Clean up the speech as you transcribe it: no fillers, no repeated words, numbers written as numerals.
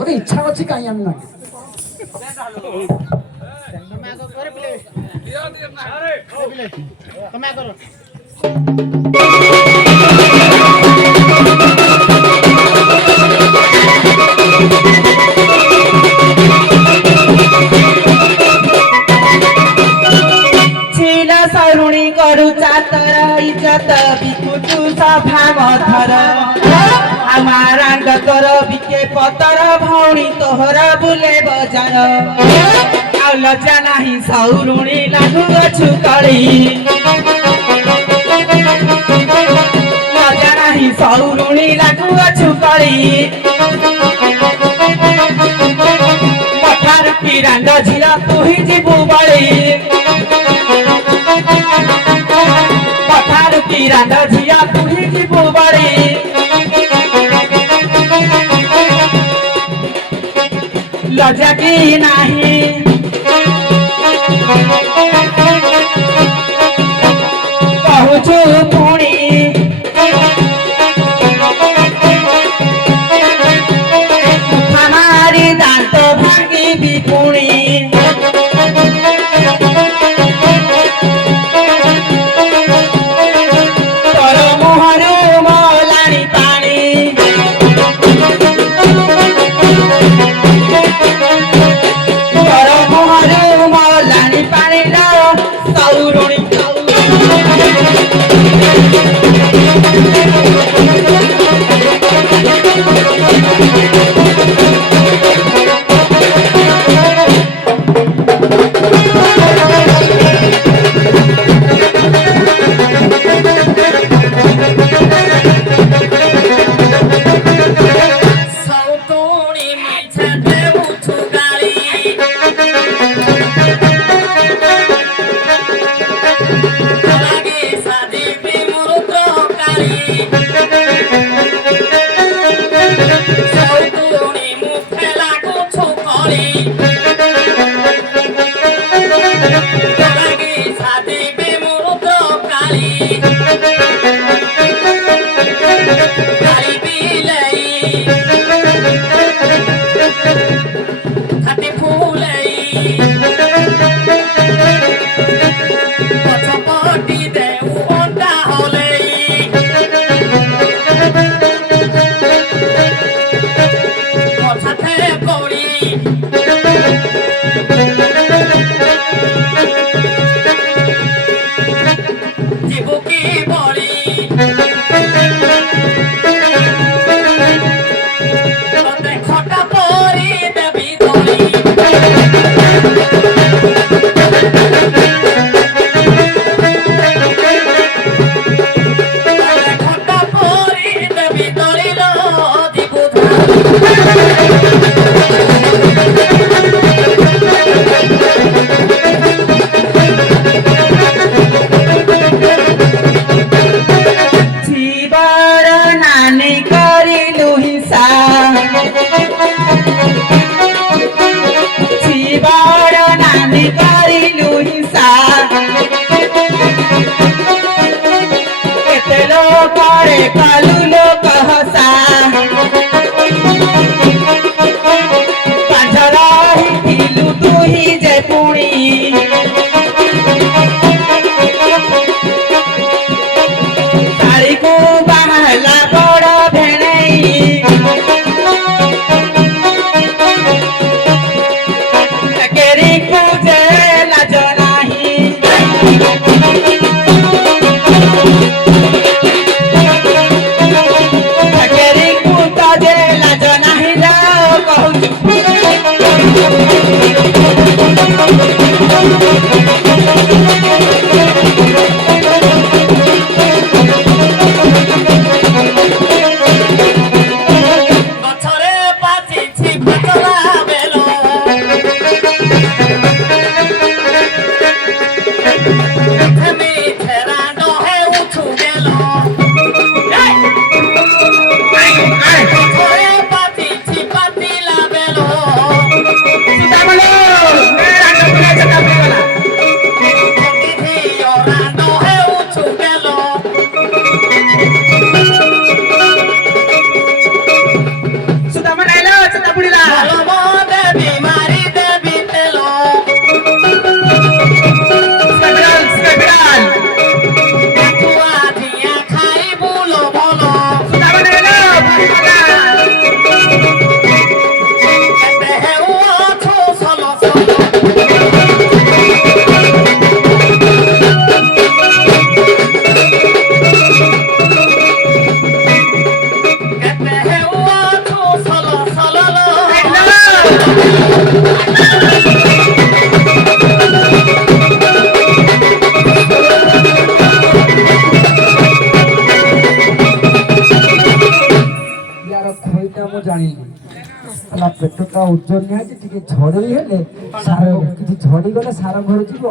ପାଖରେ ଇଚ୍ଛା ଅଛି କାହିଁ ଆମେ ନାହିଁ सरुणी करू चातर इज्जत बिकुचु सभा मथर आमारांग कर बिके पतर भौणी तोहर बुले बजार आउ लजा नाही सौरुणी लागू गछु कଳି लजा नाही सौरुणी लागू गछु कଳି पठार पिरांड झिला तुही जिबु बळी पठार पिरांड झिया तुही जिबु बळी लजा की नाही कहूछु पुणी हमारी दांत भांगी बिपुणी तोर मुहरु मोलानी पानी तोर मुहरु मोलानी पानी लो सौरुणी पुड़िला देवी मारी देवी तेलो स्पेबिडाल स्पेबिडाल कुआ दिया खाई बोलो बोलो सुना बने ना पुड़िला कहते हैं वो छो सोलो सोलो कहते हैं वो छो सोलो सोलो यार खोईटा मु जानिली पेटटा ओजन निहाती टिके झड़ेई हेले सार किछि झड़ी गले सार घर जीव